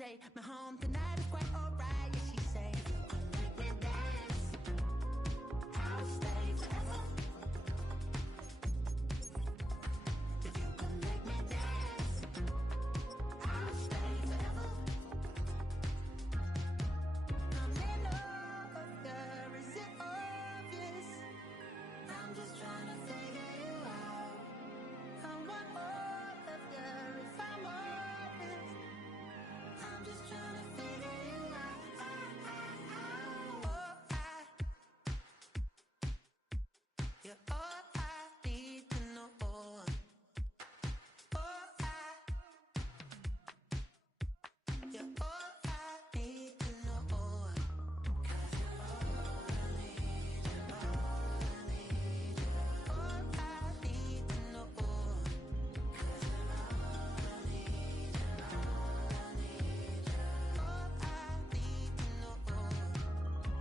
take me home tonight is quite alright. Yeah, she say, make me dance. I'll stay forever. If you can make me dance, I'll stay forever. I'm in love, girl, is it obvious? I'm just trying to figure you out. I want all of you if I'm honest. I'm just trying to figure you out. You're all I need to know. You're all I need to know. 'Cause you're all I need, you're all I need, you're all I need to know. 'Cause you're all I need, you're all I need, you're all I need to know.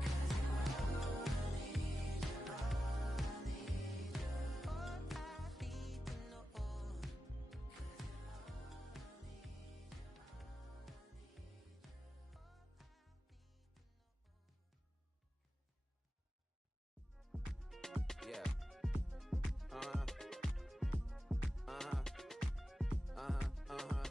'Cause you're all I need, you're all I need, you're all I need to know. 'Cause you're all I need, Yeah. Uh-huh. Uh-huh. Uh-huh. Uh-huh.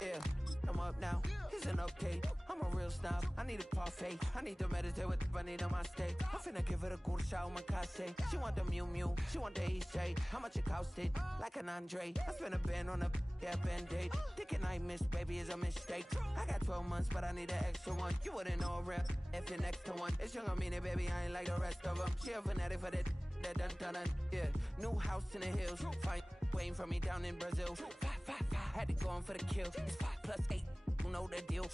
Yeah, I'm up now. It's an update. I'm a real snob. I need a parfait. I need to meditate with the bunny on my steak. I'm finna give it a good shot with my casse. She want the Mew Mew. She want the EJ. How much it costed? Like an Andre. I spent a band on a band-aid. Thinking I missed, baby, is a mistake. I got 12 months, but I need an extra one. You wouldn't know a rep if you're next to one. It's young, I mean it, baby. I ain't like the rest of them. She a fanatic for that dun dun dun. Yeah, new house in the hills. Fine, waiting for me down in Brazil. 5, 5, 5. Had to go on for the kill. It's 5 plus 8. You know the deal.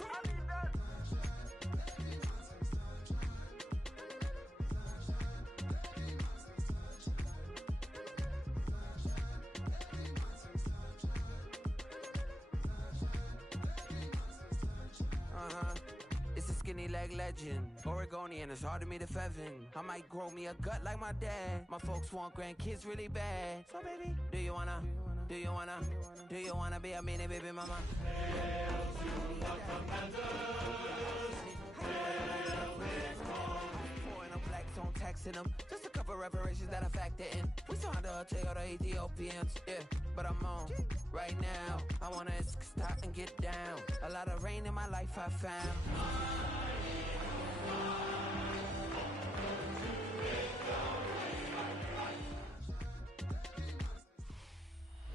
It's a skinny leg legend. Oregonian, it's hard to meet a Fevin. I might grow me a gut like my dad. My folks want grandkids really bad. So baby, do you wanna be a mini baby mama? Pouring up black zone taxing them. Just a couple reparations that I factor in. We saw the Toyota Ethiopians, yeah, but I'm on right now. I wanna stop and get down. A lot of rain in my life I found.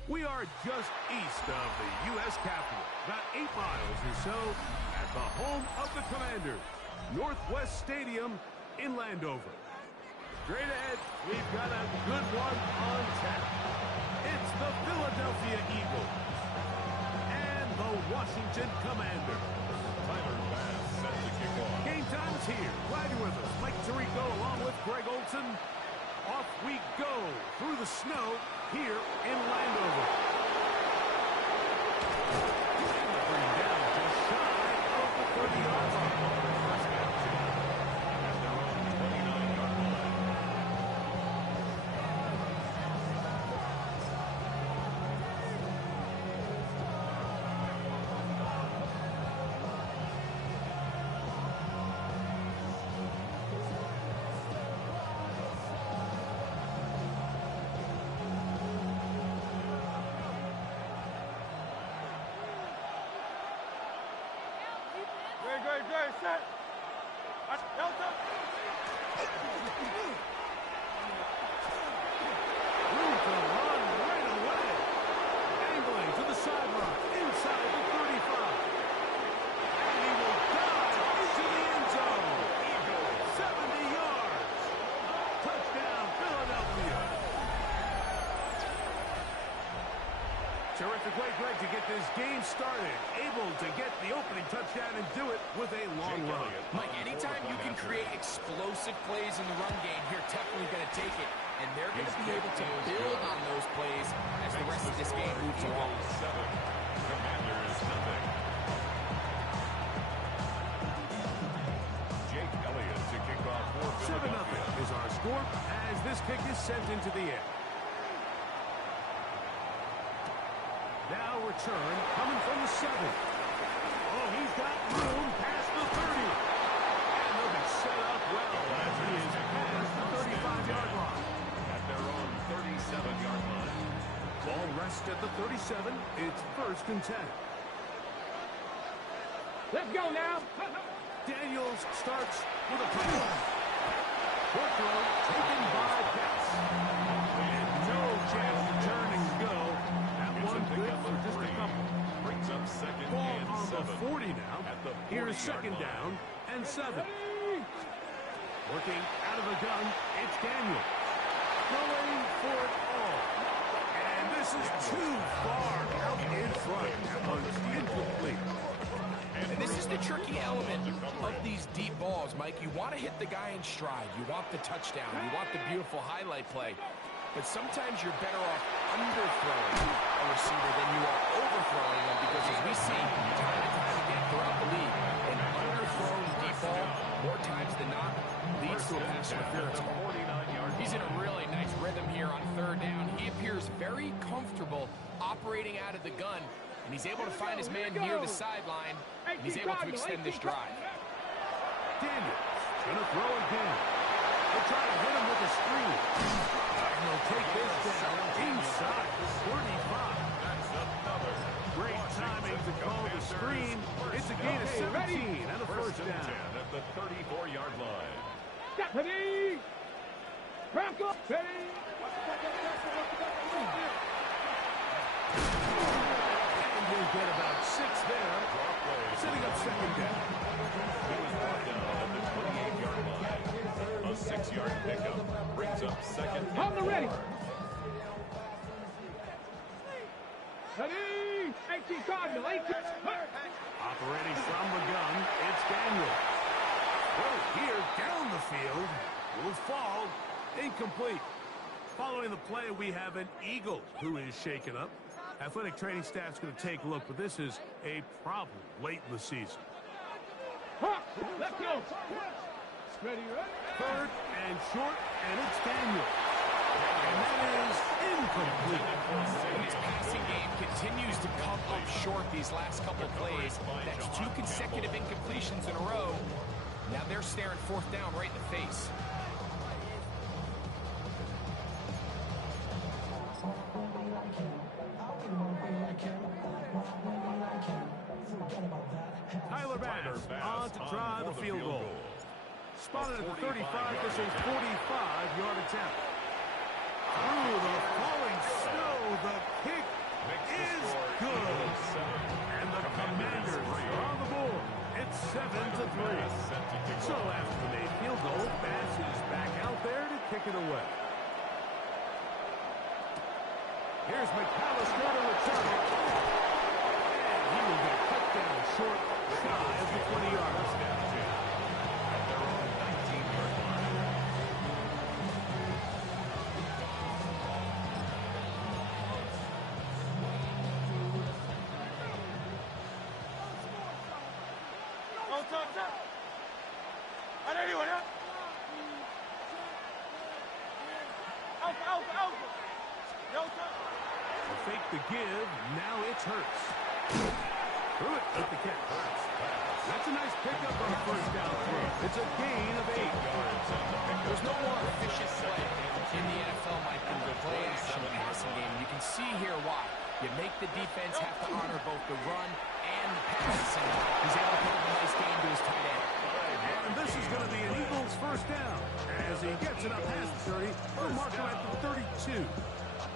We are just east of the U.S. Capitol, about 8 miles or so, at the home of the Commanders, Northwest Stadium in Landover. Straight ahead, we've got a good one on tap. It's the Philadelphia Eagles and the Washington Commanders. Tyler Bass set to kick off. Game time is here. Glad you're with us. Mike Tirico along with Greg Olson. Off we go through the snow here in Landover. Bring down just shy of the 30-yard line. First down, at their own 29-yard line. Great, set. Delta. Room to run right away. Angling to the sideline, inside the 35. And he will dive into the end zone. Eagles, 70 yards. Touchdown, Philadelphia. Terrific way, Greg, to get this game started. Able to get the opening touchdown and do it with a long run. Mike, anytime you can create explosive plays in the run game, you're definitely going to take it. And they're going to be able to build on those plays as the rest of this game moves along. 7, Commanders 0. 7-0 is our score as this kick is sent into the air. Now return coming from the 7. Oh, he's got room past the 30. And they'll be set up well as he is past the 35-yard line. At their own 37-yard line. Ball rests at the 37. It's 1st and 10. Let's go now. Daniels starts with a punt. Short throw taken by Pitts. And no chance to turn and go. That one good for just a couple. Brings up 2nd Ball and on 7. the 40 now. At the Here's 40-yard 2nd line. down and 7. Working out of the gun, it's Daniel. Going for it all. And this is too far out in front. That one's incomplete. And this is the tricky element of these deep balls, Mike. You want to hit the guy in stride. You want the touchdown. You want the beautiful highlight play. But sometimes you're better off underthrowing a receiver than you are overthrowing them because, as we see time and time again throughout the league, an underthrown deep ball, more times than not, leads to a pass interference call. He's in a really nice rhythm here on 3rd down. He appears very comfortable operating out of the gun, and he's able to find his man near the sideline, and he's able to extend this drive. Daniels gonna throw again. They'll try to hit him with a screen. And they'll take this down inside the 35. Great timing to call the screen. It's a gain of 17 and a 1st down. At the 34-yard line. Ready. Crack up. Ready. And we'll get about 6 there. Setting up 2nd down. He was brought down at the 28-yard line. A 6-yard pickup brings up 2nd. On the ready. Ready. 18 Cardinal. 18. Operating from the gun, it's Daniel. Well, here down the field will fall. Incomplete. Following the play, we have an Eagle who is shaken up. Athletic training staff's going to take a look, but this is a problem late in the season. Let's go. Ready, ready. 3rd and short, and it's Daniel. And that is incomplete. His passing game continues to come up short these last couple of plays. That's 2 consecutive incompletions in a row. Now they're staring 4th down right in the face. Tyler Bass on to try the field goal. Spotted at the 35. This is 45-yard attempt. Through the falling snow, the kick is good. And the Commanders are on the board. It's 7-3. So after the made field goal, Bass is back out there to kick it away. Here's McAllister to return it. And he will get cut down short, shy of the 20-yard line. At their own 19-yard line. Fake the give, now it's Hurts. Threw it with the catch. That's a nice pickup on the 1st down throw. It's a gain of 8. There's no more efficient play in the NFL, Mike, than the play-action passing game. You can see here why. You make the defense have to honor both the run and the pass, and he's able to put up a nice game to his tight end. And this is going to be an Eagles 1st down. As he gets it up past the 30, they'll mark him at the 32.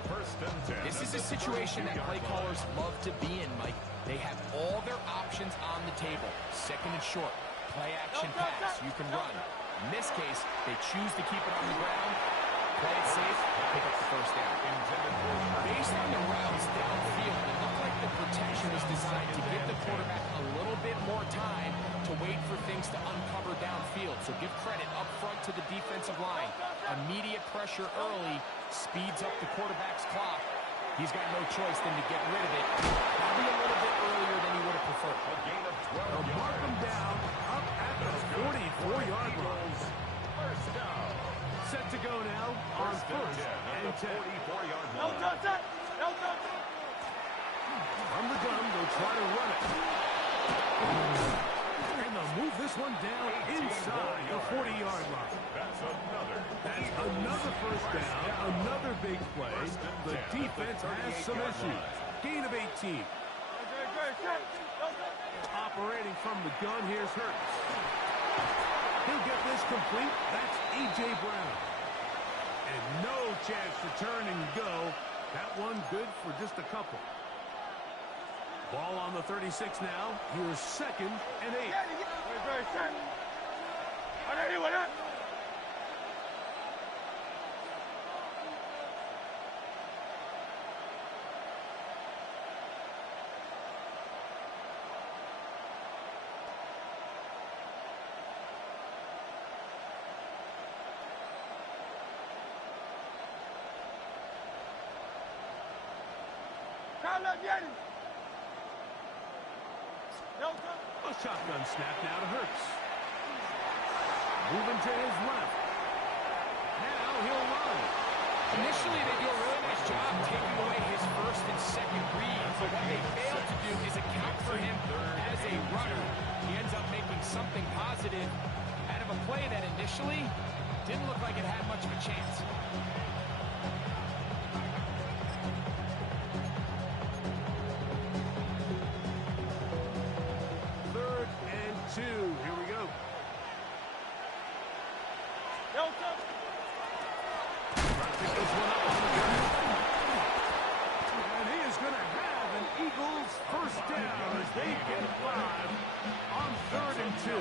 1st and 10. This is a situation that play callers love to be in, Mike. They have all their options on the table. 2nd and short, play action pass, you can run. In this case, they choose to keep it on the ground, play it safe, pick up the 1st down. Based on the routes downfield, it looked like the protection was designed to give the quarterback a little bit more time to wait for things to uncover downfield. So give credit up front to the defensive line. Immediate pressure early speeds up the quarterback's clock. He's got no choice than to get rid of it, probably a little bit earlier than he would have preferred. A gain of 12 They'll mark him down up at the 44-yard line. on first and 10. 44-yard No line. touch it. No touch it. From the gun, they'll try to run it. And they'll move this one down inside the 40-yard line. That's Another first down, another big play. The defense has some issues. Gain of 18. Operating from the gun, here's Hurts. He'll get this complete. That's A.J. Brown. And no chance to turn and go. That one good for just a couple. Ball on the 36 now. Here's 2nd and 8. A shotgun snap now to Hurts. Moving to his left. Now he'll run. Initially, they do a really nice job taking away his first and second reads, but what they fail to do is account for him as a runner. He ends up making something positive out of a play that initially didn't look like it had much of a chance. Third and 2. Here we go. Pick this one up on the ground. And he is going to have an Eagles first down as they get 5 on 3rd and 2.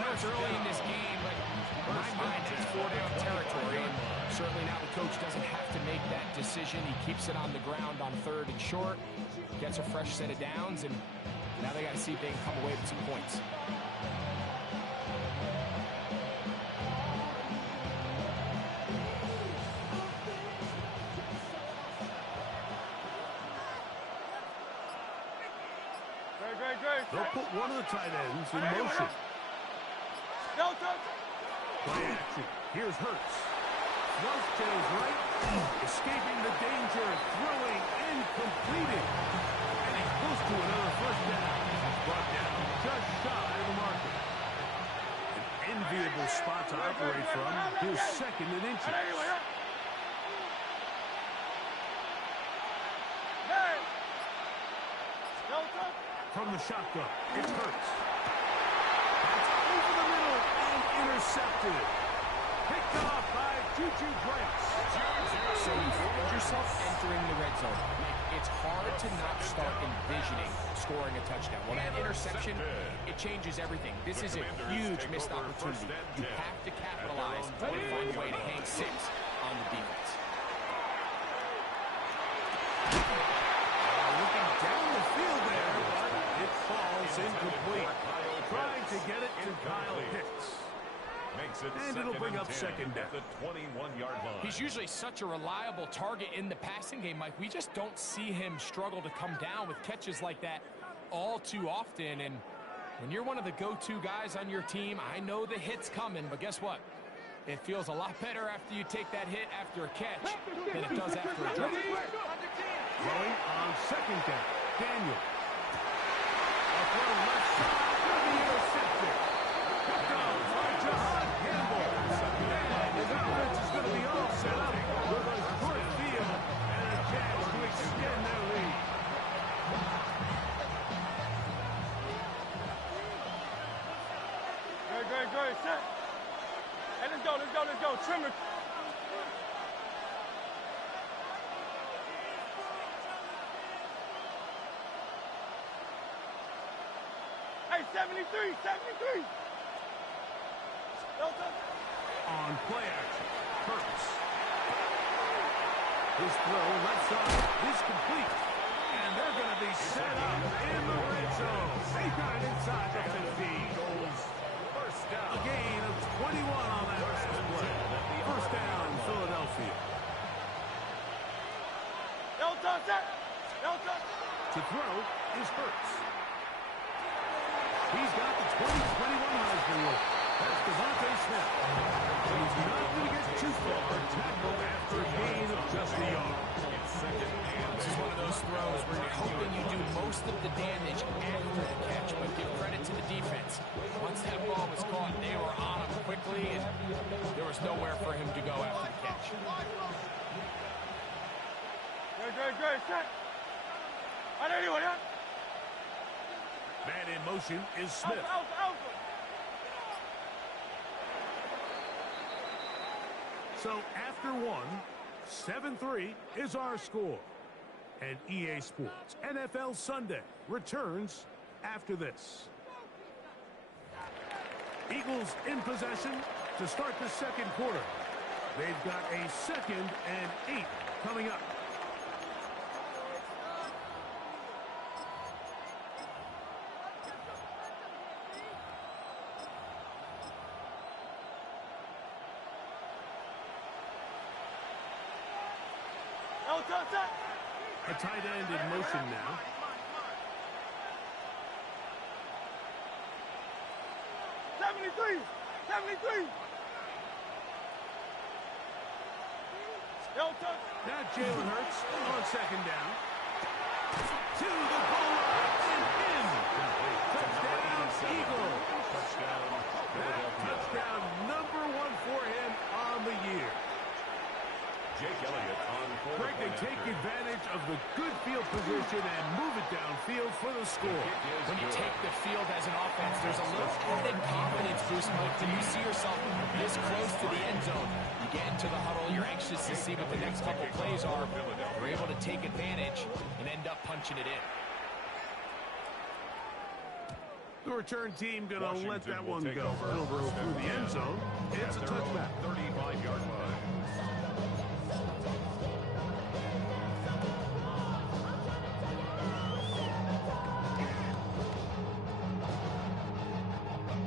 That's early in this game, but in my mind, that's 4-down territory. And certainly now the coach doesn't have to make that decision. He keeps it on the ground on 3rd and short, gets a fresh set of downs, and now they got to see if they can come away with some points. They'll put one of the tight ends in motion. Play action. Here's Hurts. Throws to his right. Escaping the danger. Throwing and completing. And he's close to another first down. He's brought down just shy of the marker. An enviable spot to operate from. Here's 2nd and inches. From the shotgun, it Hurts. That's over the middle and intercepted. Picked off by Juju Brents. So you find yourself entering the red zone. It's hard to not start envisioning scoring a touchdown. Well, that interception, it changes everything. This is a huge missed opportunity. You have to capitalize and find a way to hang 6 on the defense. Looking down the field there, but it falls incomplete. Trying to get it to Kyle Pitts. And it'll bring up 2nd down. The 21-yard line. He's usually such a reliable target in the passing game, Mike. We just don't see him struggle to come down with catches like that all too often. And when you're one of the go-to guys on your team, I know the hit's coming, but guess what? It feels a lot better after you take that hit after a catch than it does after a drop. Throwing on 2nd down. Daniel. A throw left side. Will be intercepted. Picked off by Jahan Campbell. And his offense is going to be all set up with a short field and a chance to extend their lead. Good. Set. Hey, let's go. Trimmer. Hey, 73. On play action, Hurts. His throw left side is complete. And they're going to be set up in the red zone. They got it inside the 15. First down. A gain of 21 on that last play. First down, Philadelphia. To throw is Hurts. He's got the 2021 Heisman winner. That's Devontae Smith. But he's not going to get too far damage after the catch, but give credit to the defense. Once that ball was caught, they were on him quickly, and there was nowhere for him to go after the catch. Great, set. Anyone, yeah? Man in motion is Smith. Out. So after one, 7-3 is our score. And EA Sports NFL Sunday returns after this. Eagles in possession to start the second quarter. They've got a 2nd and 8 coming up. A tight end in motion now. Now Jalen Hurts on 2nd down. To the goal line and in. Touchdown, Eagle. Touchdown number 1 for him on the year. Jake Elliott on for Greg, they take advantage of the good field position and move it downfield for the score. When you take the field as an offense, there's a little added confidence boost, Mike. When you see yourself this close to the end zone, you get into the huddle, you're anxious to see what the next couple plays are. You're able to take advantage and end up punching it in. The return team going to let that one go. It'll go through the end zone. It's a touchback. 35-yard line.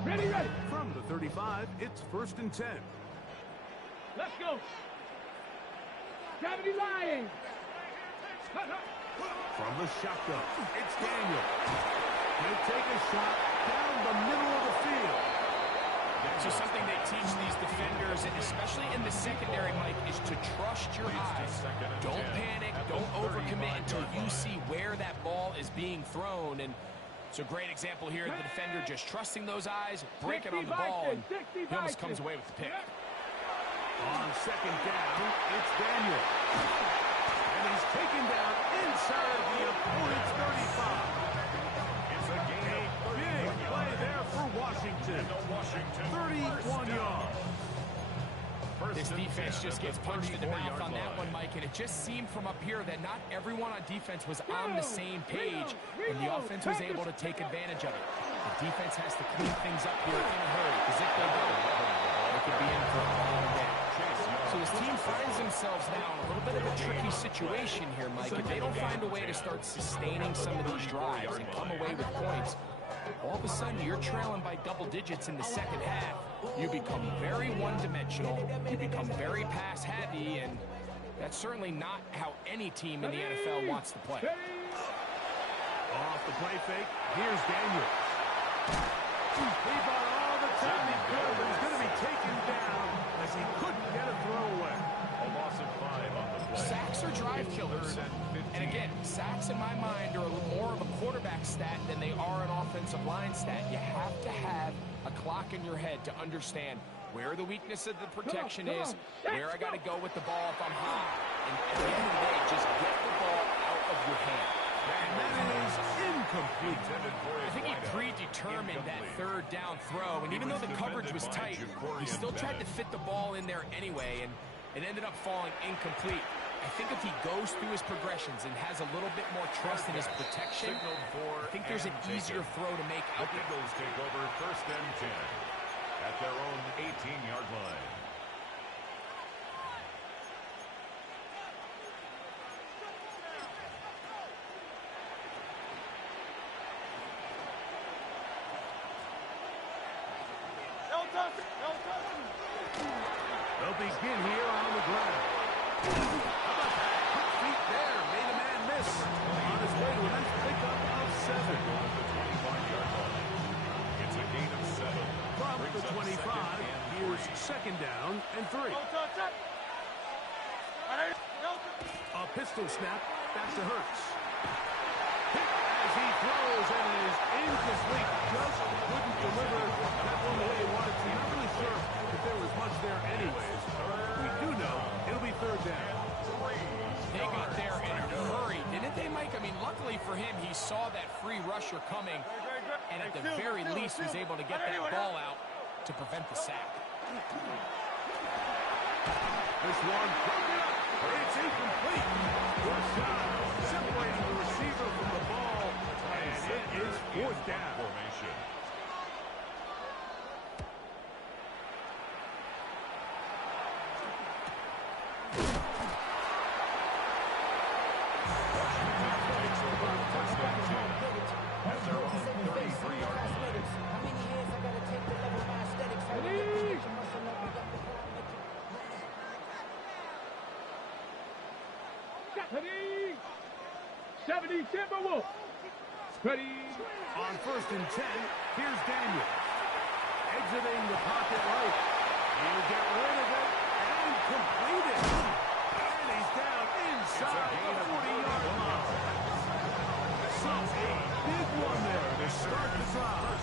Ready. From the 35, it's 1st and 10. Let's go. Gravity lying. From the shotgun, it's Daniel. He'll take a shot down the middle of the field. So something they teach these defenders, and especially in the secondary, Mike, is to trust your eyes. Don't panic, don't overcommit until you see where that ball is being thrown. And it's a great example here. The defender just trusting those eyes, breaking on the ball, and he almost comes away with the pick. On 2nd down, it's Daniel. And he's taken down inside the opponent's 35. It's a gain of Big play there for Washington. 31 yards. This defense just gets punched in the mouth on that one, Mike, and it just seemed from up here that not everyone on defense was on the same page, and the offense was able to take advantage of it. The defense has to clean things up here in a hurry, because if they don't, they could be in for a long day. So this team finds themselves now in a little bit of a tricky situation here, Mike. If they don't find a way to start sustaining some of these drives and come away with points, all of a sudden you're trailing by double digits in the second half. You become very one-dimensional, you become very pass-heavy, and that's certainly not how any team in the NFL wants to play. Off the play fake, here's Daniel. He bought all the time he could, but he's going to be taken down as he couldn't get a throw away. A loss of 5 on the play. Sacks are drive killers, and again, sacks in my mind are a little more of a quarterback stat than they are an offensive line stat. You have to have a clock in your head to understand where the weakness of the protection is, where I got to go with the ball if I'm hot, and at the end of the day, just get the ball out of your hand. And that is incomplete. I think he predetermined that 3rd down throw, and even though the coverage was tight, he still tried to fit the ball in there anyway, and it ended up falling incomplete. I think if he goes through his progressions and has a little bit more trust in his protection, I think there's an easier throw to make out The there. Eagles take over 1st and 10 at their own 18-yard line. They'll begin here on the ground. How about that? Quick feet there. Made a man miss. On his way to a nice pickup of 7. It's a gain of 7. From Brings the up 25, here's 2nd down and 3. A pistol snap back to Hurts. Hit as he throws and is incomplete. Just couldn't deliver that one the way he wanted to. Not really sure if there was much there anyways. We do know it'll be third down. They got there in a hurry, didn't they, Mike? I mean, luckily for him, he saw that free rusher coming, and at the very least was able to get that ball out to prevent the sack. This one broken up. It's incomplete. Rashad separating the receiver from the ball, and it is fourth down. Formation. Ready? 70 Timberwolves. Ready? On first and 10, here's Daniels. Exiting the pocket right. He'll get rid of it and complete it. And he's down inside the 40-yard line. So a big one there to start the drive.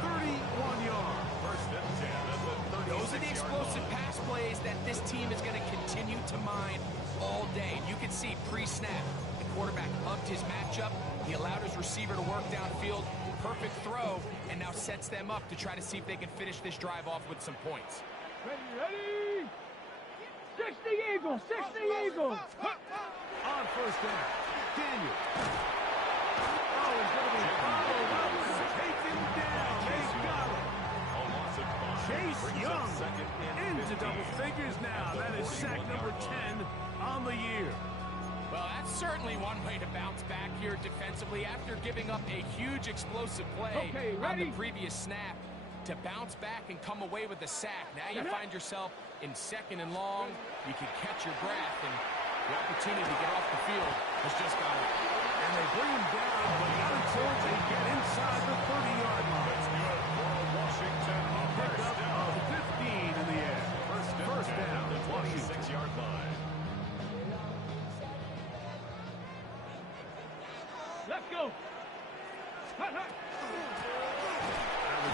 31 yards. First and 10 at the 36-yard Those are the explosive pass plays that this team is going to continue to mine all day. And you can see pre-snap, the quarterback upped his matchup. He allowed his receiver to work downfield. Perfect throw, and now sets them up to try to see if they can finish this drive off with some points. Ready? 60 Eagles. 60 Eagles. On first down, Daniels. Oh, he's going to be followed up and taken down. They got him. Chase Young into double figures now. That is sack number 10 on the year. Well, that's certainly one way to bounce back here defensively after giving up a huge explosive play on the previous snap. To bounce back and come away with a sack. Now you find yourself in second and long. You can catch your breath, and the opportunity to get off the field has just gone up. And they bring him down, but not until they get inside the 30-yard line. That's good for Washington. Pick up of 15 in the air. First down, the Washington. 26-yard line. Let's go. Hut, hut.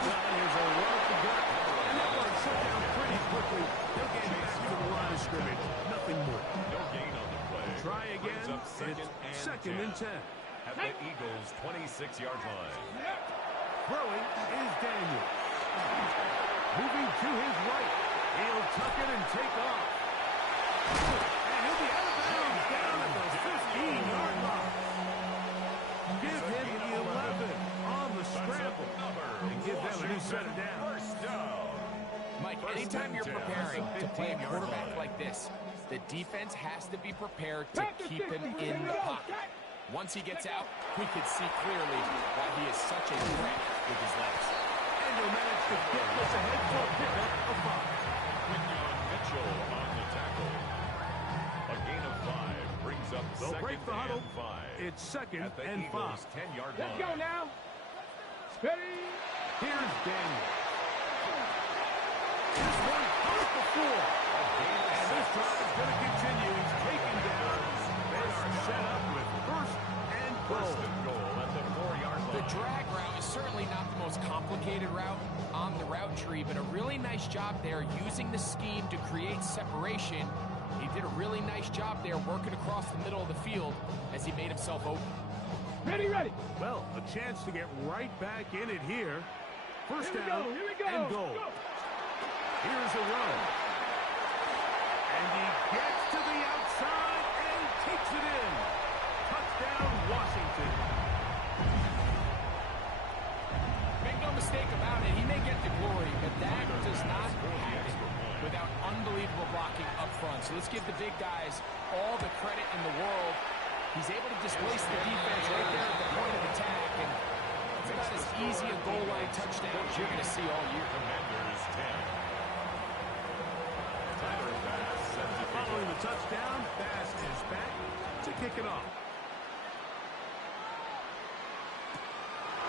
Here's a run up the gut, and that one shut down pretty quickly. They'll get back to the line of scrimmage. Nothing more. No gain on the play. Try again. Brings up It's second and 10. at the Eagles' 26-yard line. Throwing is Daniels. Moving to his right. He'll tuck it and take off. And he'll be out of bounds down at the 15-yard line. Give him the 11 on the scramble. And give them a new set of downs. First down. Mike, anytime you're preparing to play a quarterback like this, the defense has to be prepared to keep him in the pocket. Once he gets out, we can see clearly why he is such a threat with his legs. And he'll manage to get this ahead for a pickup of 5. Quinyon Mitchell on the tackle. A gain of 5 brings up They'll second break the huddle. and 5. It's second At the and 5. Eagles' 10-yard line. Let's go now. Ready? Here's Daniels. This one off the floor. And this drive is going to continue. He's taken down. They are set up with first and First goal. and goal at the 4-yard line. The drag route is certainly not the most complicated route on the route tree, but a really nice job there using the scheme to create separation. He did a really nice job there working across the middle of the field as he made himself open. Ready? Well, a chance to get right back in it here. First Here we down go, here we go. and goal. Go. Here's a run. And he gets to the outside and takes it in. Touchdown, Washington. Make no mistake about it, he may get the glory, but that does not happen without unbelievable blocking up front. So let's give the big guys all the credit in the world. He's able to displace the defense right there at the point of attack, and it's about as easy a goal line touchdown as you're going to see all year. Commanders 10. Tyler Bass sends it Following the touchdown, Bass is back to kick it off.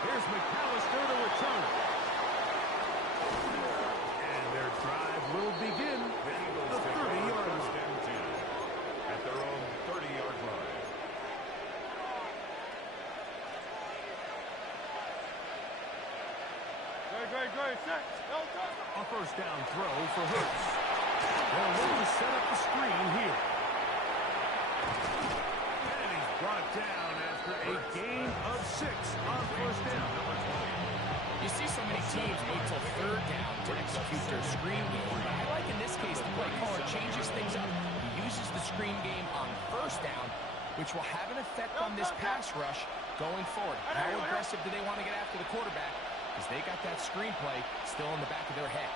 Here's McAllister to return. And their drive will begin The Eagles the take 30-yard over line. first and 10 at their own 30-yard line. ready, set. No, go. A first down throw for Hurts. They'll look to set up the screen here. And he's brought down after a gain of 6 on first down. You see so many teams wait till third down to execute their screen game. I like in this case the play caller changes things up. He uses the screen game on first down, which will have an effect on this pass rush going forward. How aggressive do they want to get after the quarterback? Because they got that screen play still in the back of their head.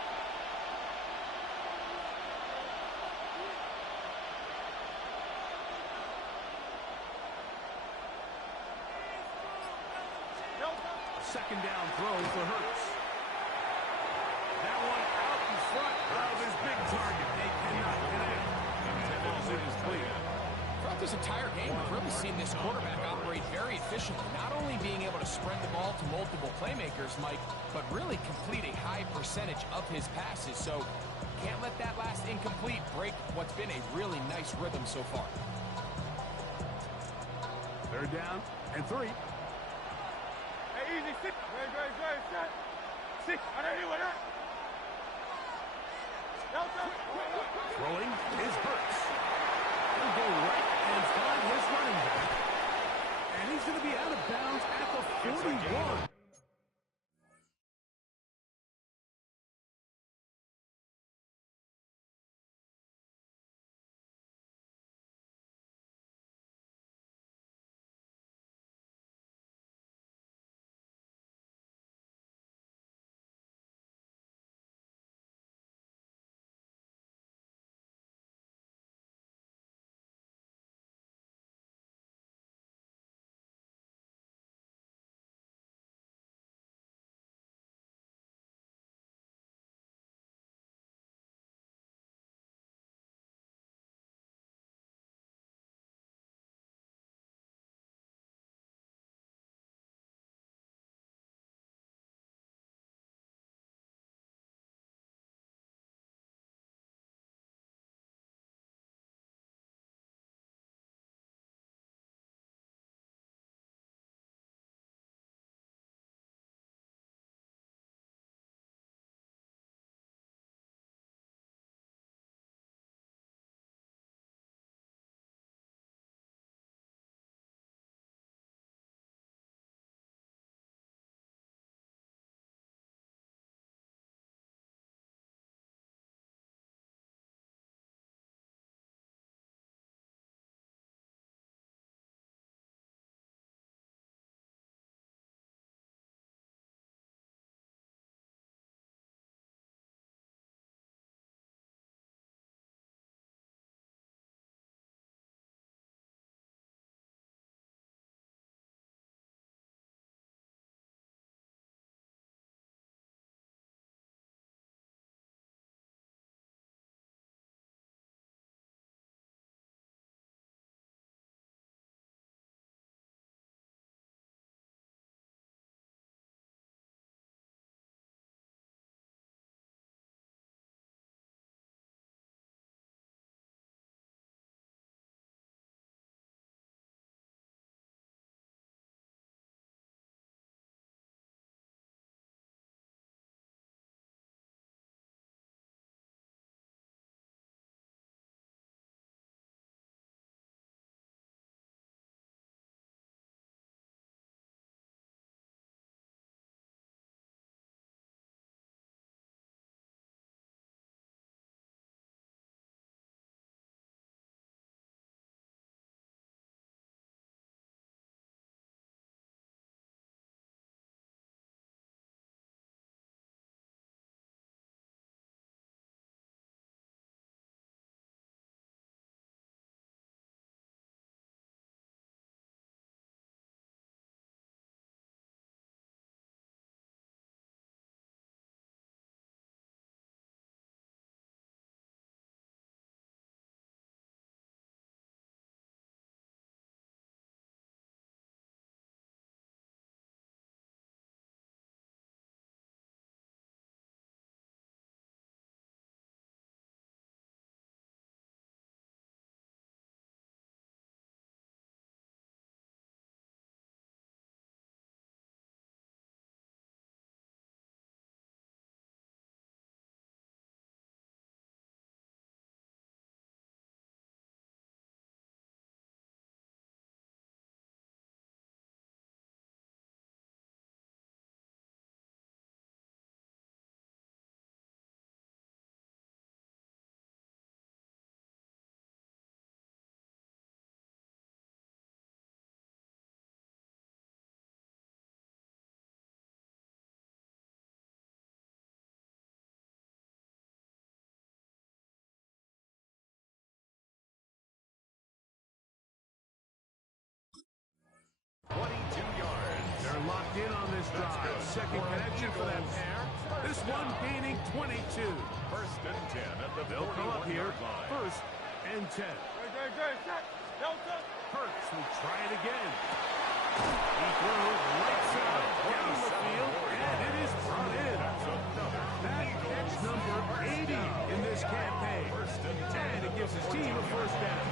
Second down throw for Hurts. That one out in front of his big target. They cannot connect. Falls in his plate. Throughout this entire game, we've really seen this quarterback operate very efficiently. Not only being able to spread the ball to multiple playmakers, Mike, but really complete a high percentage of his passes. So can't let that last incomplete break what's been a really nice rhythm so far. Third down and 3. Hey, easy, sit. Ready, set. Sit. Arriba, right. No, go. Throwing is Hurts. He'll go right and find his running back. And he's going to be out of bounds at the 41. locked in on this drive. Second connection for that pair. This one gaining 22. First and 10 at the They'll come up here. 41-yard line. First and 10. Hurts will try it again. He throws lights out down the field, and it is brought in. That catch number 80 in this campaign. And it gives his team a first down.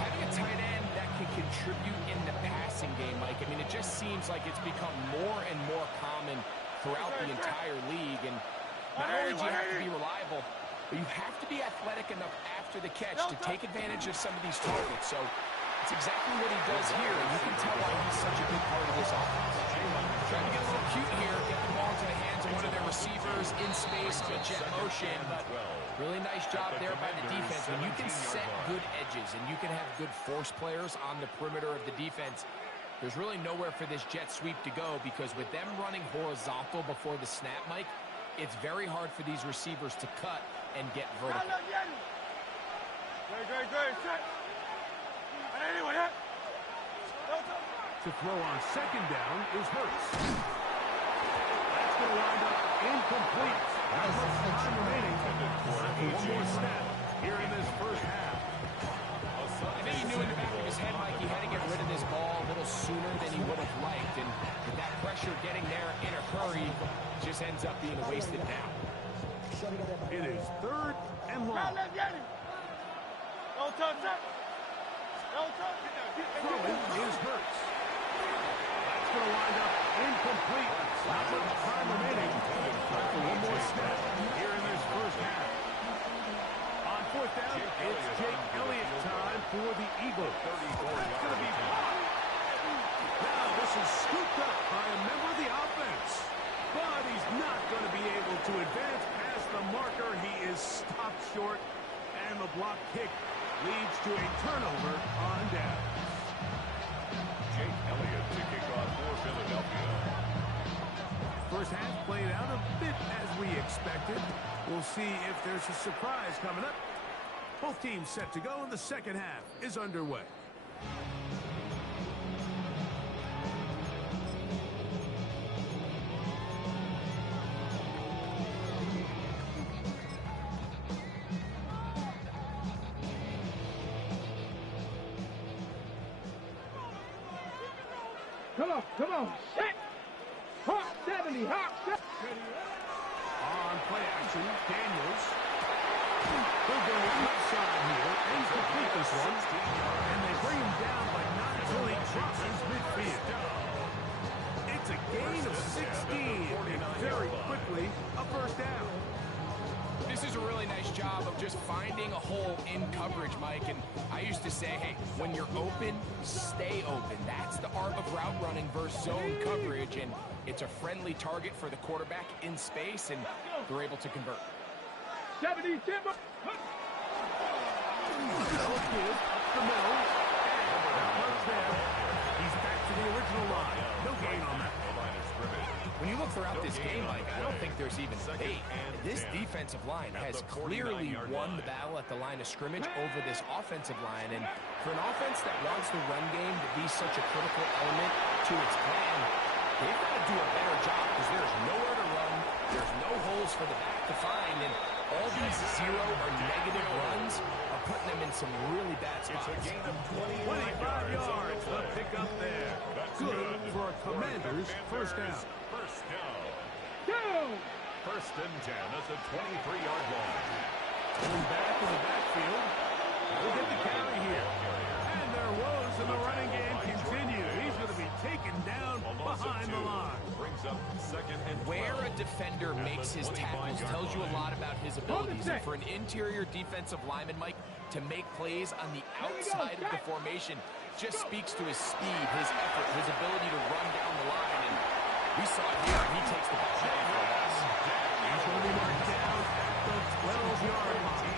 Having a tight end that can contribute in the passing game, Mike, I mean, it just seems like it's become more and more common throughout the entire league. And not only do you have to be reliable, but you have to be athletic enough after the catch to take advantage of some of these targets. So it's exactly what he does here, and you can tell why he's such a big part of this offense. Trying to get a little cute here, get the ball into the hands of one of their receivers in space on a jet motion, but really nice job there by the defense. When you can set good edges and you can have good force players on the perimeter of the defense, there's really nowhere for this jet sweep to go, because with them running horizontal before the snap, Mike, it's very hard for these receivers to cut and get vertical. To throw on second down is Hurts. That's going to wind up incomplete. Not much time remaining. One more snap here in this first half. I think he knew in the back of his head, Mike, he had to get rid of this ball a little sooner than he would have liked. And with that pressure getting there in a hurry, just ends up being a wasted down. It is third and long. Throwing is Hurts. That's going to wind up incomplete. Not much time remaining. One more snap here in this first half. On fourth down, it's Jake Elliott time for the Eagles. That's going to be blocked. Now this is scooped up by a member of the offense. But he's not going to be able to advance past the marker. He is stopped short. And the block kick leads to a turnover on down. Jake Elliott to kick off for Philadelphia. First half played out a bit as we expected. We'll see if there's a surprise coming up. Both teams set to go, and the second half is underway. Come on, set! Hawk 70, Hawk 70! On play action, Daniels. He'll go outside here and complete this one. And they bring him down, but not until he crosses midfield. It's a gain of 16, and very quickly a first down. This is a really nice job of just finding a hole in coverage, Mike. And I used to say, hey, when you're open, stay open. That's the art of route running versus zone coverage. And it's a friendly target for the quarterback in space, and they're able to convert. 70, Timber! They'll give up the middle. And that there. He's back to the original line. No gain on that. When you look throughout this game, Mike, I don't think there's even debate. This defensive line has clearly won the battle at the line of scrimmage over this offensive line. And for an offense that wants the run game to be such a critical element to its plan, they've got to do a better job, because there's nowhere to run, there's no holes for the back to find, and all these zero or negative runs are putting them in some really bad spots. 25 yards, the pickup there. Good for a Commander's first down. First down. Down! First and 10 at the 23-yard line. Going back in the backfield. We'll get the carry here. And their woes in the running game continue. He's going to be taken down behind the line. Brings up second and 12. Where a defender makes his tackles tells you a lot about his abilities. And for an interior defensive lineman, Mike, to make plays on the outside of the formation just speaks to his speed, his effort, his ability to run down the line. And we saw it here. He takes the ball down for a loss. He's going to be marked down at the 12-yard line.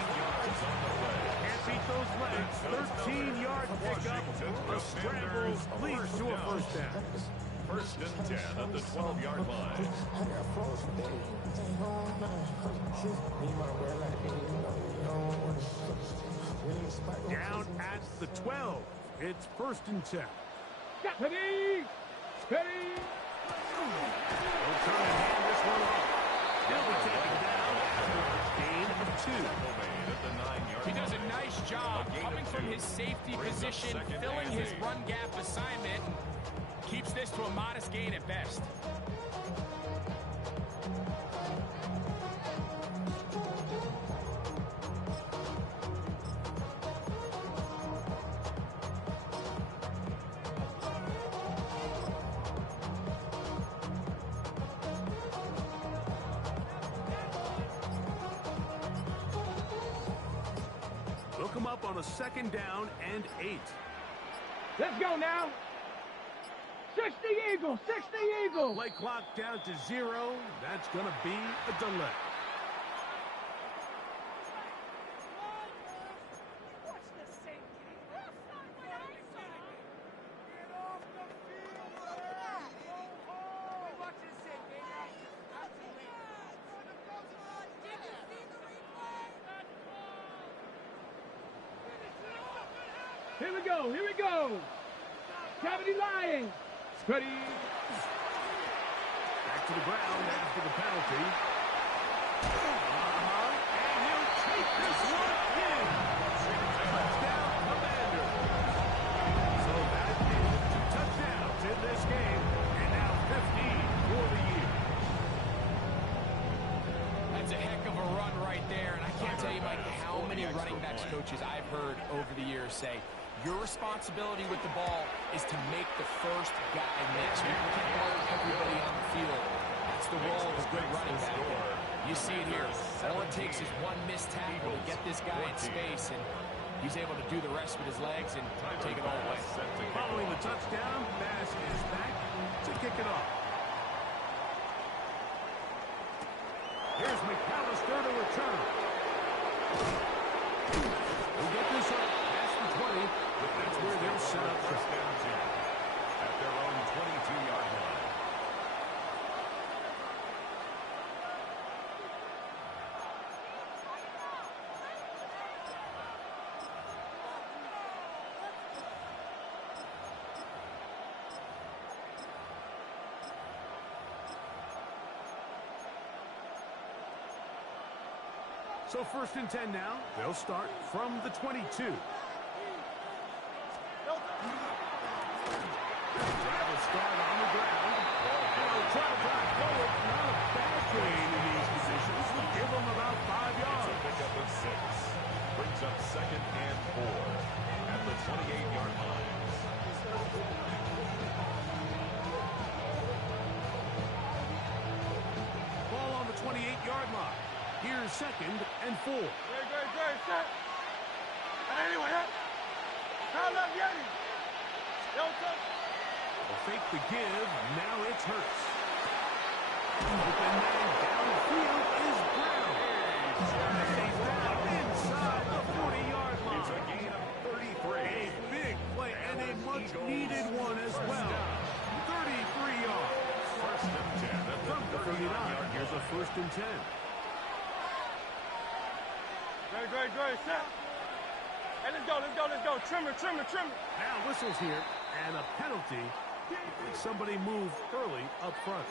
Can't beat those legs. 13-yard pickup. The scramble leads to a first down. First and 10 at the 12-yard line. Down at the 12. It's first and 10. Stephanie! Ready? They'll turn and hand this one off. They'll be taken down after a gain of 2. At the 9-yard He does a line. nice job A gain of coming from 2. his safety Brings up position, second filling and his 8. run gap assignment, and keeps this to a modest gain at best. They'll come up on a 2nd down and 8. Let's go now. 60 Eagles, 60 Eagles. Play clock down to 0. That's going to be a delay. Here we go, here we go. Cavity Lions. Ready? Back to the ground after the penalty. And he'll take this one in. Touchdown, Commander. So that is 2 touchdowns in this game, and now 15 for the year. That's a heck of a run right there, and I can't tell you, Mike, how many running backs coaches I've heard over the years say, your responsibility with the ball is to make the first guy miss. You can't blow everybody on the field. That's the role of a good running back. You see it here. All it takes is one missed tackle to get this guy in space, and he's able to do the rest with his legs and take it all away. Following the touchdown, Bass is back to kick it off. Here's McAllister to return. We'll get this up past the 20, but that's where they'll set up First down 10 at their own 22-yard line. So 1st and 10 now. They'll start from the 22. Drive will start on the ground. They'll try to drive forward. Not a bad gain in these positions. Will give them about 5 yards. Pick up a 6. Brings up 2nd and 4 at the 28-yard line. Ball on the 28-yard line. Here's 2nd and 4. Great, set. And anyway, how love Yeti? Don't touch. They'll fake the give. Now it's Hurts. Open man downfield is Brown. And he's down inside the 40-yard line. It's a gain of 33. A big play and a much-needed one as well. 33 yards. First and 10 at From the 39, 39-yard here's a 1st and 10. Great, set. Hey, let's go. Trimmer. Now whistles here, and a penalty. Somebody moved early up front.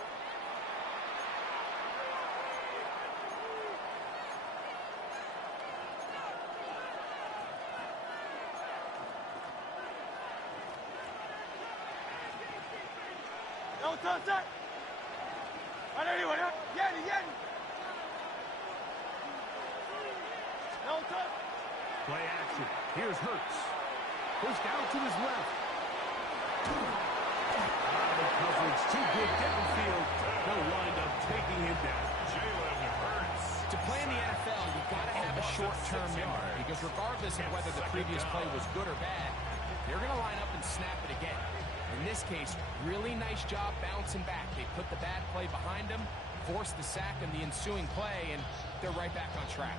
Don't touch that. And anyway, Yeti. Don't touch. Play action. Here's Hurts. Pushed out to his left. The coverage too good downfield. They'll wind up taking him down. Jalen Hurts. To play in the NFL, you've got to have a short-term memory, because regardless of whether the previous play was good or bad, they're going to line up and snap it again. In this case, really nice job bouncing back. They put the bad play behind them, forced the sack in the ensuing play, and they're right back on track.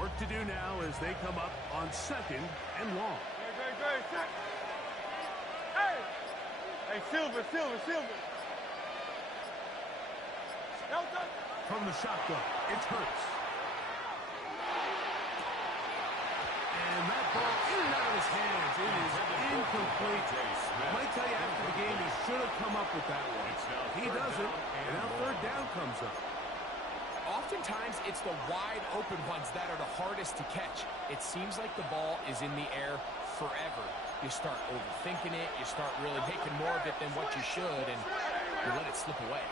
Work to do now as they come up on 2nd and long. Great, set. Hey, Silver. Don't touch. From the shotgun, it's Hurts. that ball in and out of his hands. It is incomplete. I might tell you after the game he should have come up with that one. He doesn't, and now third down comes up. Oftentimes, it's the wide open ones that are the hardest to catch. It seems like the ball is in the air forever. You start overthinking it, you start really making more of it than what you should, and you let it slip away.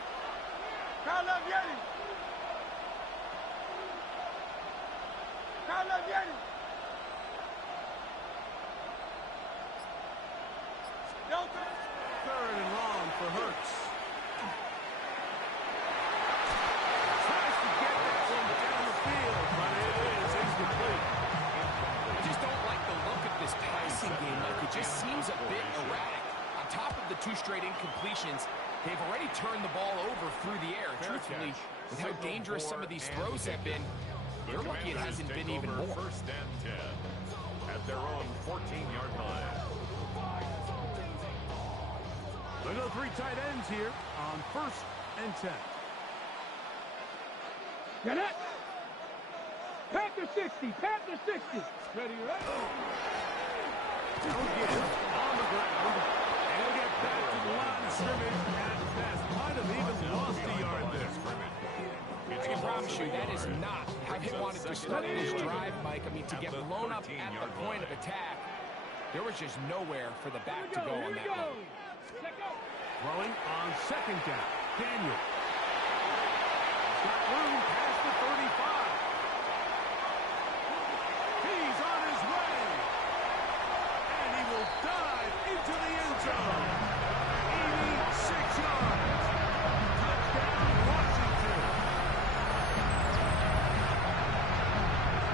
Third and long for Hurts. Tries to get that one down the field, but it is incomplete. I just don't like the look of this passing game. Like, it just seems a bit erratic. On top of the 2 straight incompletions, they've already turned the ball over through the air. Truthfully, with how dangerous some of these throws have been, they're lucky it hasn't been even more. First and 10 at their own 14-yard line. They go 3 tight ends here on first and 10. Get it! Panther 60! Panther 60! Ready, right? They'll get him on the ground. And he'll get back to the line of scrimmage at best. Might have even lost a yard there. I can promise you that is not how they wanted to start this drive, Mike. I mean, to get blown up at the point of attack, there was just nowhere for the back to go on that one. Throwing on second down. Daniel. Got room past the 35. He's on his way. And he will dive into the end zone. 86 yards. Touchdown, Washington.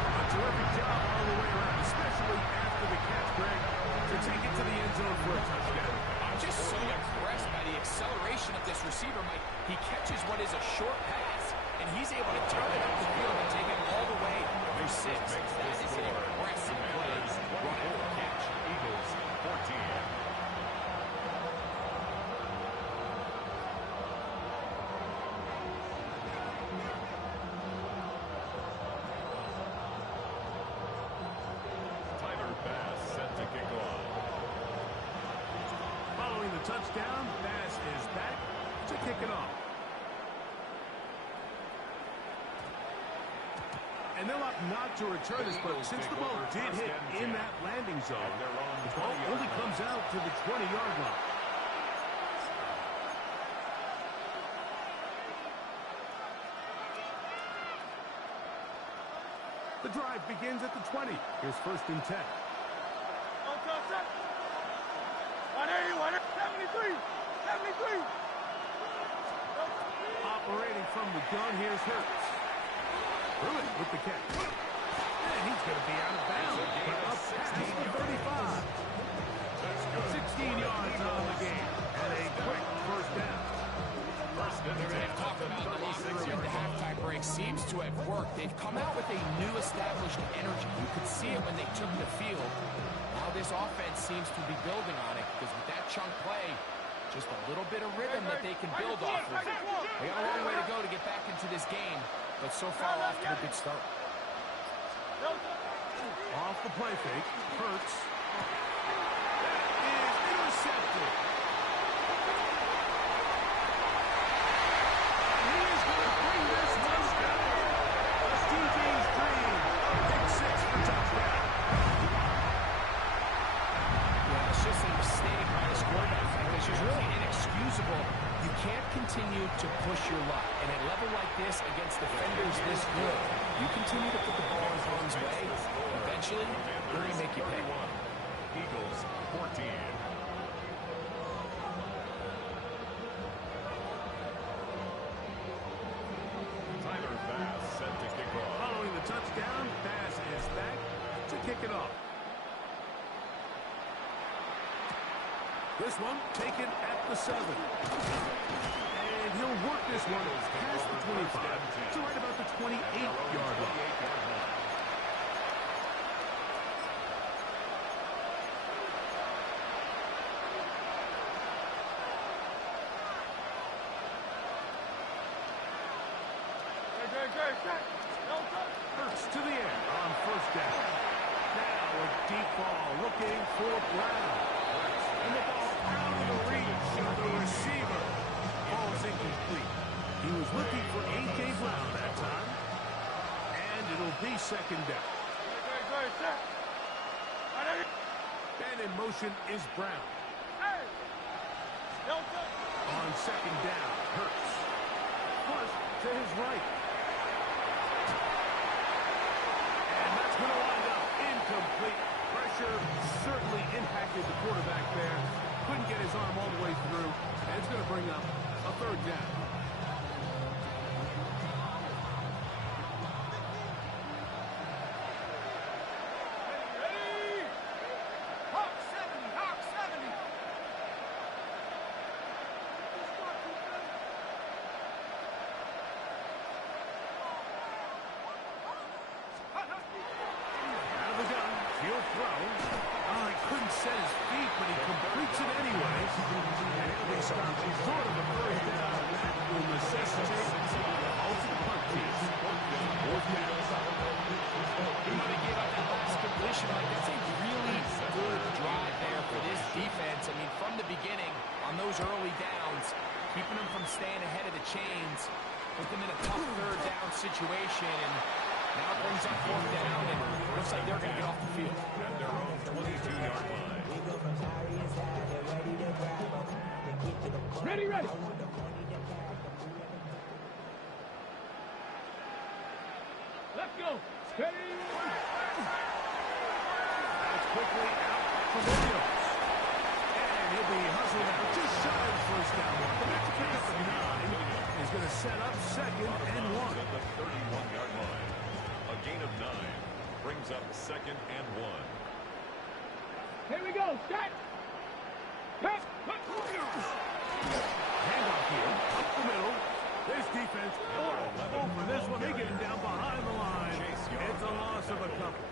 A terrific job all the way around, especially after the catch, Greg, to take it to the end zone for a touchdown. I'm just so impressed by the acceleration of this receiver, Mike. He catches what is a short pass, and he's able to turn it up the field and take it all the way through 6. That is an impressive play run after catch. Eagles 14. Tyler Bass set to kick off. Following the touchdown, Bass is back to kick it off. And they'll opt not to return this, but since the ball did hit in that landing zone, the ball only comes out to the 20-yard line. The drive begins at the 20. Here's first and 10. 73! 73! Operating from the gun, here's Hurts. Through it with the catch. And he's going to be out of bounds. But up past the 35. 16 yards on the game. And a quick first down. They've talked about the locker room in the halftime break seems to have worked. They've come out with a new established energy. You could see it when they took the field. Now this offense seems to be building on it because with that chunk play, just a little bit of rhythm that they can build off of. They got a long way to go to get back into this game, but so far off to a good start. Off the play fake, Hurts. That is intercepted. He is going to bring this one down. Steve D's dream. Big 6 for touchdown. Yeah, it's just a mistake by his quarterback. It's just really inexcusable. You can't continue to push your luck. And at a level like this, against defenders this good, you continue to put the ball in harm's way, eventually, they're going to make you pay. Eagles 14. Tyler Bass set to kick off. Following the touchdown, Bass is back to kick it off. This one taken at the 7. And he'll work this one past the 25 to right about the 28-yard line. Hurts to the air on first down. Now A deep ball looking for Brown. And the ball out of the reach of the receiver. Ball's incomplete. He was looking for A.J. Brown that time. And it'll be second down. And in motion is Brown. On second down, Hurts. Push to his right. And that's going to wind up incomplete. Pressure certainly impacted the quarterback there. Couldn't get his arm all the way through. And it's going to bring up a third down. Early downs, keeping them from staying ahead of the chains, put them in a tough third down situation, and now it brings up fourth down, and looks like they're going to get off the field. At their own 22-yard line. Ready. Let's go. Steady. That's quickly out for Williams. He'll be hustling out just shy of first down. The next pickup of 9 is going to set up second and 1. At the 31-yard line. A gain of 9 brings up second and 1. Here we go. Set. Handoff here. Up the middle. This defense. For this one, they get him down behind the line. It's a loss of a couple.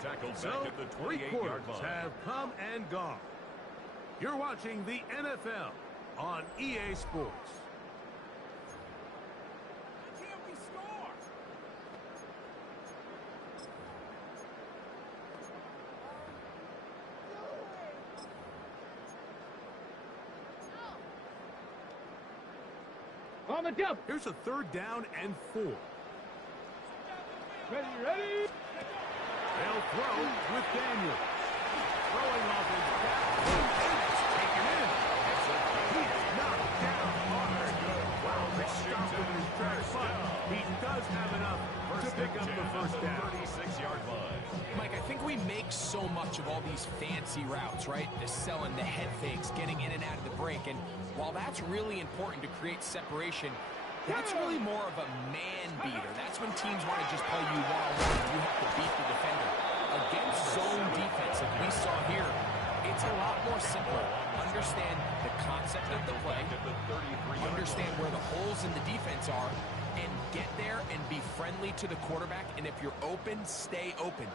Tackled So, back at the 3 28-yard quarters line. have come and gone. You're watching the NFL on EA Sports. Can't we score? On the double. Here's a third down and 4. Ready. They'll throw with Daniel. Throwing off his back. It's taken in. He's knocked down hard. Wow, they stopped him in his tracks, but he does have enough to pick up the first down. 36-yard line. Mike, I think we make so much of all these fancy routes, right? The selling, the head fakes, getting in and out of the break. And while that's really important to create separation, that's really more of a man beater. That's when teams want to just play you one-on-one. You have to beat the defender. Against zone defense, like we saw here, it's a lot more simple. Understand the concept of the play, understand where the holes in the defense are, and get there and be friendly to the quarterback. And if you're open, stay open.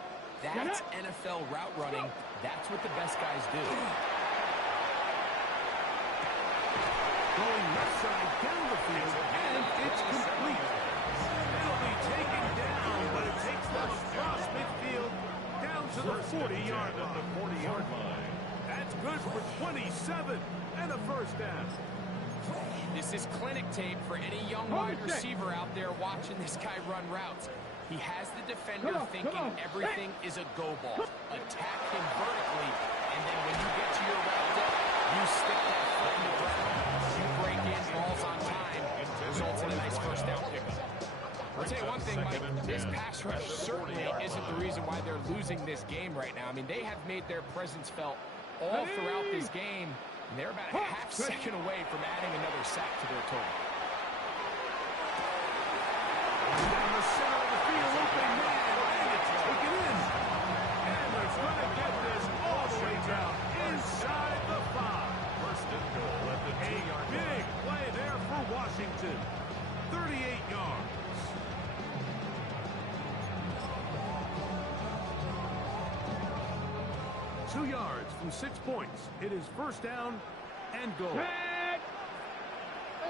That's NFL route running. That's what the best guys do. Going left side down the field, and it's complete. It'll be taken down, but it takes them across midfield down to the 40-yard line. That's good for 27 and a first down. This is clinic tape for any young wide receiver out there watching this guy run routes. He has the defender thinking everything is a go ball. Attack him vertically, and then when you get to your route depth, you stick that foot in the ground. You break in, balls on time, results in a nice first down pickup. I'll tell you one thing, Mike, this pass rush certainly isn't the reason why they're losing this game right now. I mean, they have made their presence felt all throughout this game, and they're about a half second away from adding another sack to their total. Down the center of the field, open man, and it's taken in. And they're going to get this all the way down inside the 5. First and goal at the 2-yard line. Big play there for Washington. 38 yards. Two yards from 6 points. It is first down and goal.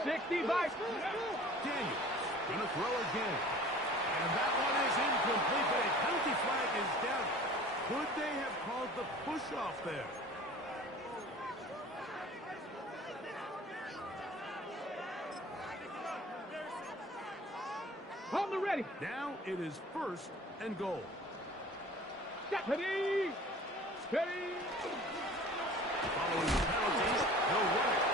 65. Daniels going to throw again. And that one is incomplete, but a penalty flag is down. Could they have called the push-off there? Hold the ready. Now it is 1st and goal. Ready. Ready. Following the penalty, no running.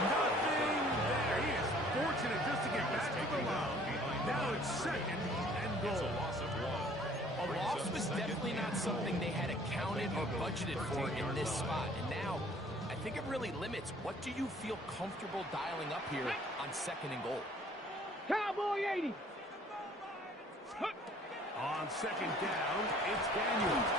Nothing there. He is fortunate just to get back to the line. Now it's 2nd and It's a goal. loss of 1. A loss was definitely not something they had accounted or budgeted for in this spot. And now, I think it really limits what do you feel comfortable dialing up here on 2nd and goal. Cowboy 80. On 2nd down, it's Daniels.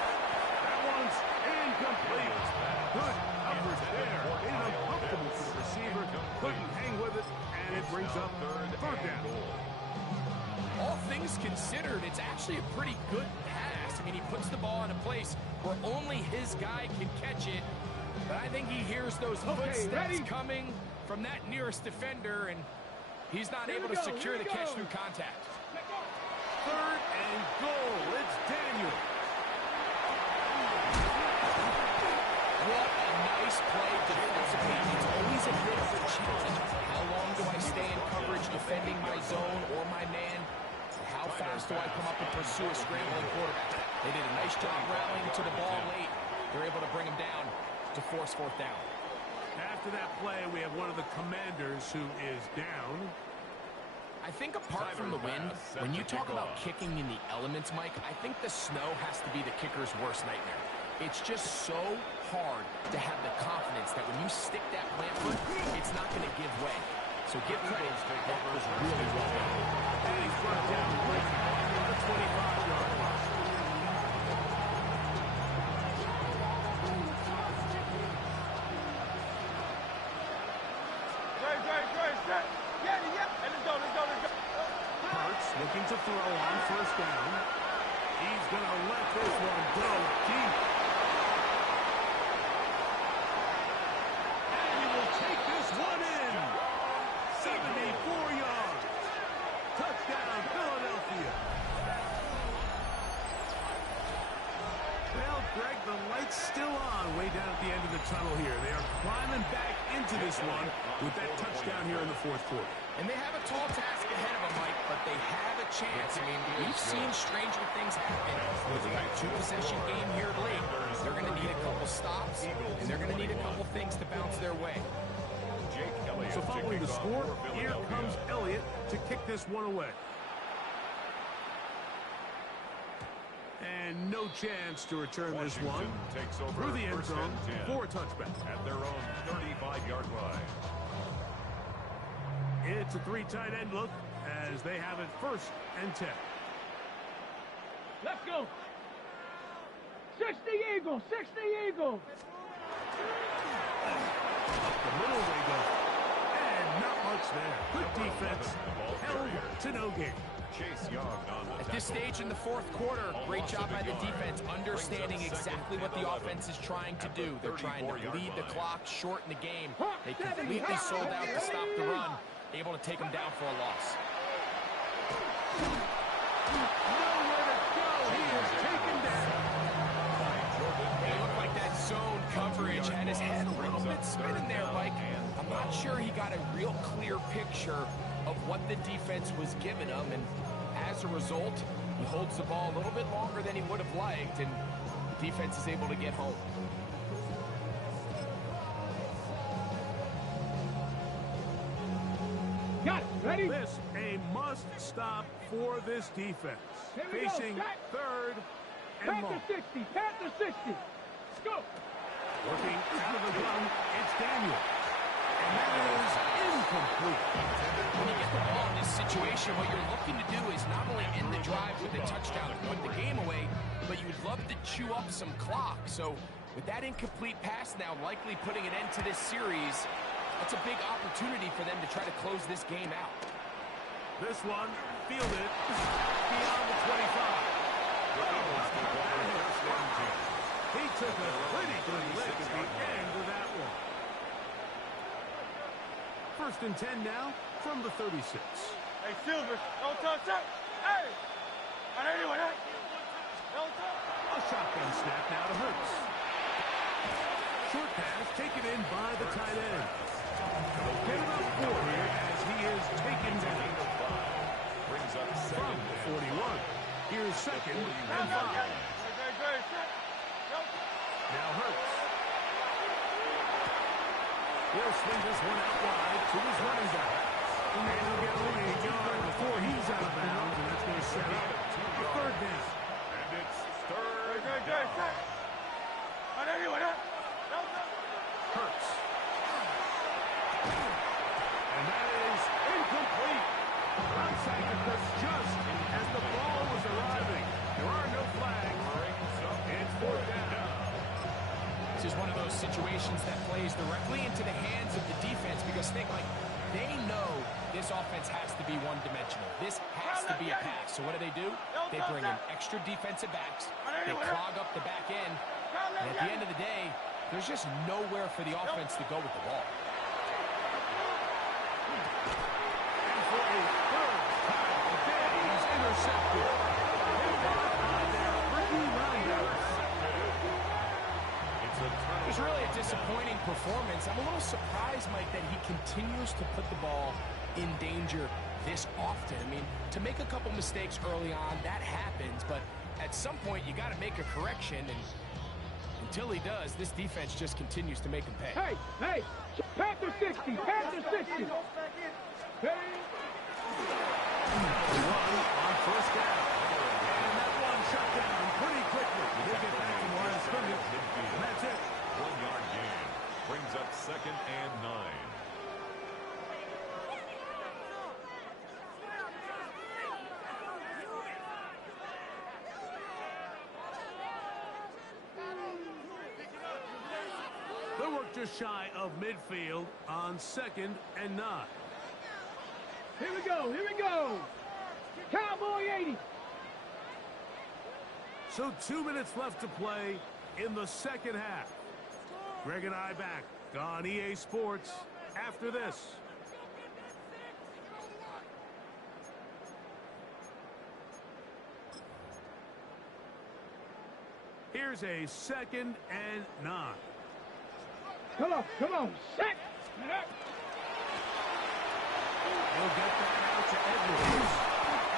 That one's incomplete. Good coverage there. Made it uncomfortable for the receiver. Couldn't hang with it, and it brings up 3rd down. All things considered, it's actually a pretty good pass. I mean, he puts the ball in a place where only his guy can catch it. But I think he hears those footsteps ready? coming from that nearest defender, and he's not able to secure the catch through contact. 3rd and goal. It's Daniel. What a nice play defensively. It's always a bit of a challenge. How long do I stay in coverage defending my zone or my man? How fast do I come up and pursue a scrambling quarterback? They did a nice job rallying to the ball late. They're able to bring him down to force 4th down. After that play, we have one of the Commanders who is down. I think apart from the wind, when you talk about kicking in the elements, Mike, I think the snow has to be the kicker's worst nightmare. It's just so hard to have the confidence that when you stick that plant foot, it's not going to give way. So give credit, that was really well done. And he's brought down quick at the 25-yard line. Set. Yeah. And let's go. Hurts looking to throw on 1st down. He's going to let this one go deep. And he will take this one in. 74 yards. Touchdown, Philadelphia. Well, Greg, the light's still on way down at the end of the tunnel here. They are climbing back into this one with that touchdown here in the 4th quarter. And they have a tall task ahead of them, Mike, but they have a chance. I mean, we've seen stranger things happen with a 2-possession game here late. They're going to need a couple stops, and they're going to need a couple things to bounce their way. So following the score, here comes Elliott to kick this one away. And no chance to return this one through the end zone for a touchback. At their own 35-yard line. It's a 3 tight end look as they have it 1st and 10. Let's go. 60 Eagles. Up the middle they go. And not much there. Good defense. Held to no gain. Chase Young on the At this stage in the 4th quarter, great job by the defense, understanding exactly what the offense is trying to do. They're trying to bleed the clock, shorten the game. They completely sold out to stop the run, able to take them down for a loss. Nowhere to go. He is taken down. It looked like that zone coverage had his head a little bit spinning there, Mike. I'm not sure he got a real clear picture of what the defense was giving him, and as a result, he holds the ball a little bit longer than he would have liked, and the defense is able to get home. Got it. Ready? This a must stop for this defense. Here we go. Facing Set. 3rd and long. Panther 60. Let's go. Working out of the gun, it's Daniel. And that is incomplete. When you get the ball in this situation, what you're looking to do is not only end the drive with a touchdown to put the game away, but you would love to chew up some clock. So with that incomplete pass now likely putting an end to this series, that's a big opportunity for them to try to close this game out. This one fielded beyond the 25. He took a pretty good lick at the end of that one. 1st and 10 now from the 36. Hey, Silver. Don't touch that. Hey. I know you want that. A shotgun snap now to Hurts. Short pass taken in by the tight end. They'll get about 4 here as he is taken down. Brings up From second. the 41. Here's second and 5. Now Hurts. He'll swing this one out wide to his running back. And he'll get only a yard before he's out of bounds, and that's going to set up a third down. And it's third. Hurts. And that is incomplete. Onside occurs just as the ball was arriving. There are no flags. It's fourth down. This is one of those situations that plays directly into the hands of the defense because think like they know this offense has to be one-dimensional. This has to be a pass. So what do? They bring in extra defensive backs. They clog up the back end. And at the end of the day, there's just nowhere for the offense to go with the ball. And for a third time today, he's intercepted. Picked off by their rookie running back. It was really a disappointing performance. I'm a little surprised, Mike, that he continues to put the ball in danger this often. I mean, to make a couple mistakes early on, that happens, but at some point you got to make a correction, and until he does, this defense just continues to make him pay. Hey, Panther 60, Panther 60. One on first down. And that one shut down pretty quickly. They get back to the line of scrimmage, and that's it. 1 yard gain. Brings up second and 9. They work just shy of midfield on second and 9. Here we go. Cowboy 80. So 2 minutes left to play in the second half. Greg and I back on EA Sports after this. Here's a second and 9. Come on. Set. He'll get that out to Edwards.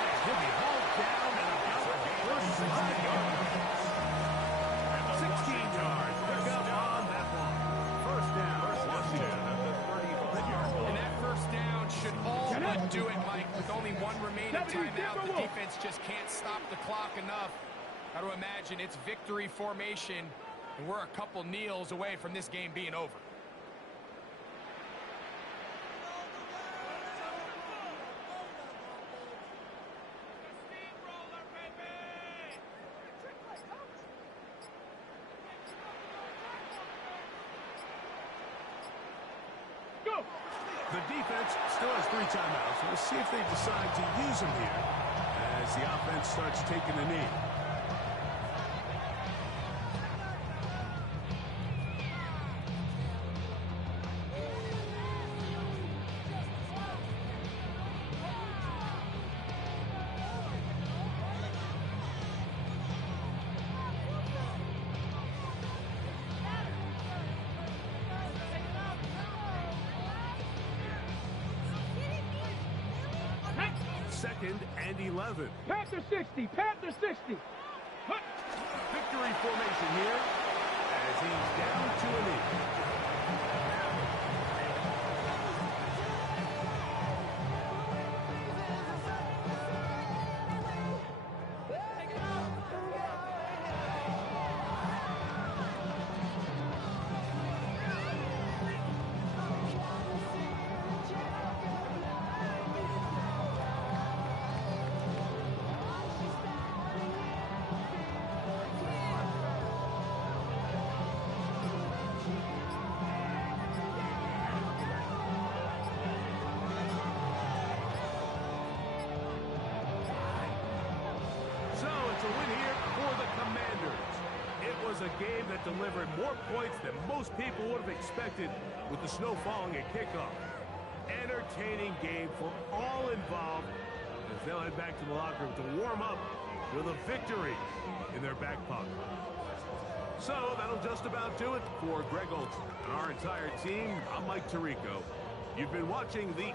And he'll be hauled down and about the first 16 yards. Pick up on that one. First down, Washington. And that first down should all but do it, Mike. With only one remaining timeout, the defense just can't stop the clock enough. Got to imagine it's victory formation, and we're a couple kneels away from this game being over. The defense still has 3 timeouts. We'll see if they decide to use them here as the offense starts taking a knee. Second and 11. Panther 60, Panther 60. Victory formation here as he's down to a knee. A win here for the Commanders. It was a game that delivered more points than most people would have expected with the snow falling at kickoff. Entertaining game for all involved as they'll head back to the locker room to warm up with a victory in their back pocket. So that'll just about do it for Greg Olson and our entire team. I'm Mike Tirico. You've been watching the